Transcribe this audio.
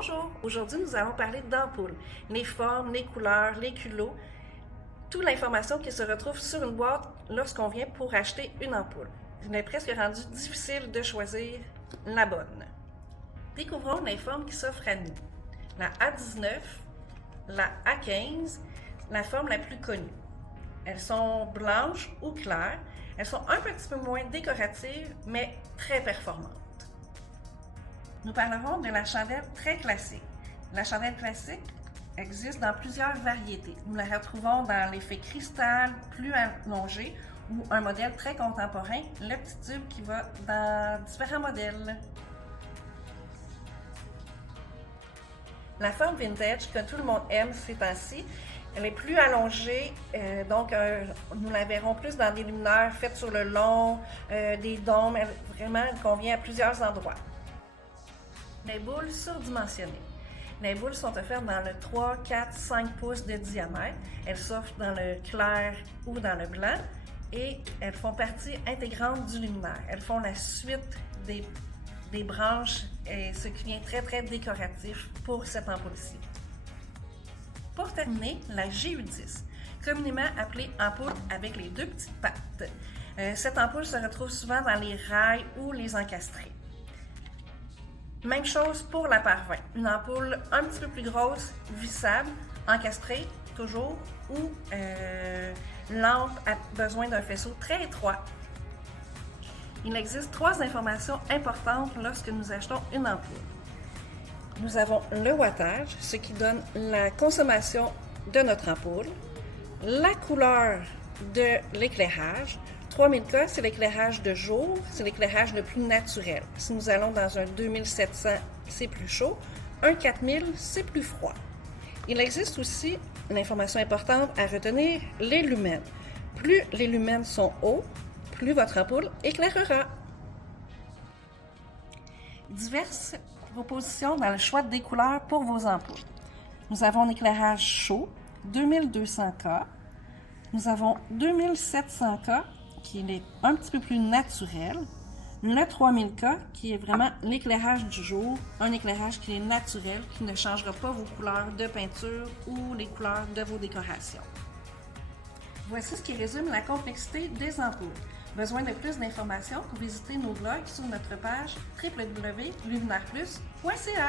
Bonjour, aujourd'hui nous allons parler d'ampoules, les formes, les couleurs, les culots, toute l'information qui se retrouve sur une boîte lorsqu'on vient pour acheter une ampoule. Il est presque rendu difficile de choisir la bonne. Découvrons les formes qui s'offrent à nous. La A19, la A15, la forme la plus connue. Elles sont blanches ou claires, elles sont un petit peu moins décoratives, mais très performantes. Nous parlerons de la chandelle très classique. La chandelle classique existe dans plusieurs variétés. Nous la retrouvons dans l'effet cristal plus allongé ou un modèle très contemporain, le petit tube qui va dans différents modèles. La forme vintage que tout le monde aime ces temps-ci, elle est plus allongée, donc nous la verrons plus dans des luminaires faits sur le long, des dômes, elle convient à plusieurs endroits. Les boules surdimensionnées. Les boules sont offertes dans le 3, 4, 5 pouces de diamètre. Elles s'offrent dans le clair ou dans le blanc et elles font partie intégrante du luminaire. Elles font la suite des branches, et ce qui vient très très décoratif pour cette ampoule-ci. Pour terminer, la GU10, communément appelée ampoule avec les deux petites pattes. Cette ampoule se retrouve souvent dans les rails ou les encastrés. Même chose pour la parvin, une ampoule un petit peu plus grosse, vissable, encastrée toujours, ou lampe a besoin d'un faisceau très étroit. Il existe 3 informations importantes lorsque nous achetons une ampoule. Nous avons le wattage, ce qui donne la consommation de notre ampoule, la couleur de l'éclairage. 3000K, c'est l'éclairage de jour, c'est l'éclairage le plus naturel. Si nous allons dans un 2700, c'est plus chaud. Un 4000, c'est plus froid. Il existe aussi l'information importante à retenir, les lumens. Plus les lumens sont hauts, plus votre ampoule éclairera. Diverses propositions dans le choix des couleurs pour vos ampoules. Nous avons un éclairage chaud, 2200K. Nous avons 2700K, qui est un petit peu plus naturel. Le 3000K, qui est vraiment l'éclairage du jour, un éclairage qui est naturel, qui ne changera pas vos couleurs de peinture ou les couleurs de vos décorations. Voici ce qui résume la complexité des ampoules. Besoin de plus d'informations pour visiter nos blogs sur notre page www.luminaireplus.ca.